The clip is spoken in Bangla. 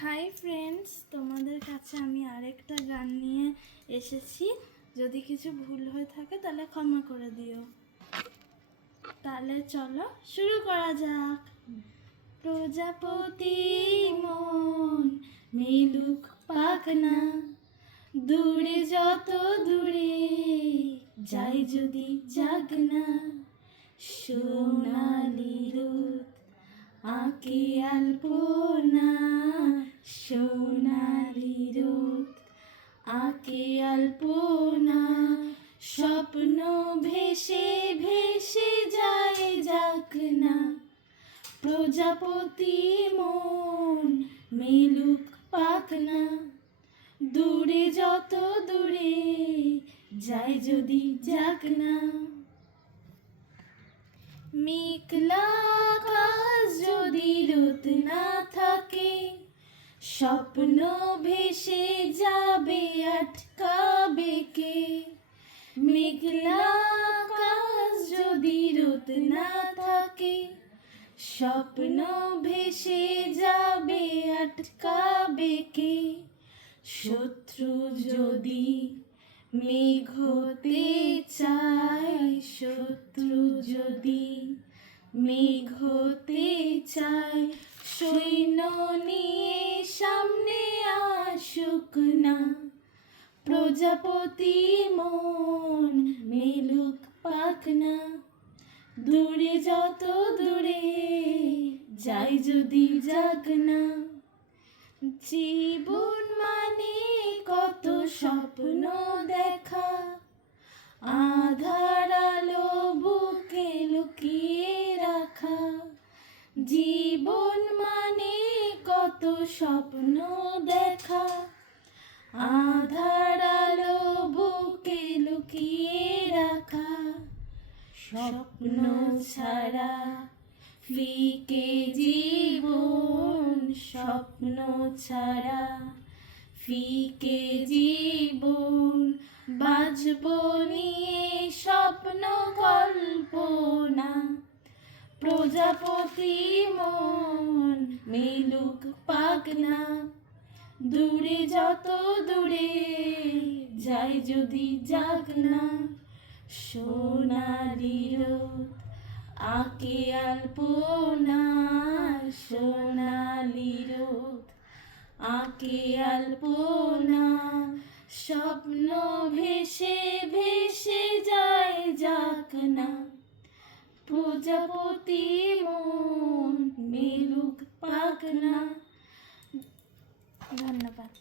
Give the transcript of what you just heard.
হাই ফ্রেন্ডস, তোমাদের কাছে আমি আরেকটা গান নিয়ে এসেছি। যদি কিছু ভুল হয়ে থাকে তাহলে ক্ষমা করে দিও। তাহলে চলো শুরু করা যাক। প্রজাপতি মন মেলুক পাখনা, দূরে যত দূরে যাই যদি যাক না, সোনালি রোদ আঁকে আলপনা, সোনালি রোদ আঁকে আলপনা, স্বপ্ন ভেসে ভেসে যায় যাক না, প্রজাপতি মন মেলুক পাখনা, দূরে যত দূরে যায় যদি যাক না। মেঘলা আকাশ যদি রোদ না থাকে, স্বপ্ন ভেসে যাবে আটকাবে কে? মেঘলা আকাশ যদি রোদ না থাকে, স্বপ্ন ভেসে যাবে আটকাবে কে? শত্রু যদি মেঘ হতে চায়, শত্রু যদি মেঘ হতে চায়, সৈন্য নিয়ে সামনে আসুক না, প্রজাপতি মন মেলুক পাখনা, দূরে যত দূরে যাই যদি যাক না। জীবন মানে কত স্বপ্ন দেখা, আধার আলো বুকে লুকিয়ে রাখা। জীবন মানে কত স্বপ্ন দেখা, আধার আলো বুকে লুকিয়ে রাখা। স্বপ্ন ছাড়া ফিকে জীবন, স্বপ্ন ছাড়া ফিকে জীবন, বাঁচব নিয়ে স্বপ্ন কল্পনা, প্রজাপতি মন মেলুক পাখনা, দূরে যত দূরে যাই যদি যাক না, সোনালি রোদ আঁকে আলপনা, সোনালি রোদ আঁকে আলপনা, স্বপ্ন ভেসে ভেসে যায় যাক না, প্রজাপতি মন মেলুক পাখনা। ধন্যবাদ।